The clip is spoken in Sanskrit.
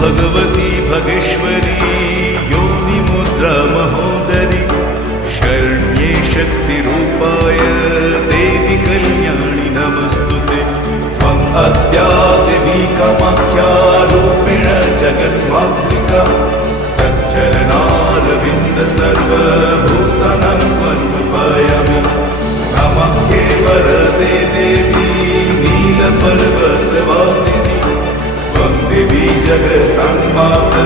भगवती भगेश्वरी योनिमुद्रा महोदरी शरण्ये शक्तिरूपाय देवी कल्याणि नमस्तुते त्वम् अद्या देवी कामाख्या रूपिण जगन्मातृका तच्चरणारविन्द सर्वभूतानां समर्पयामि कामाख्ये वरदे देवी नीलपर्वतवासिनी त्वं देवी जगन्माता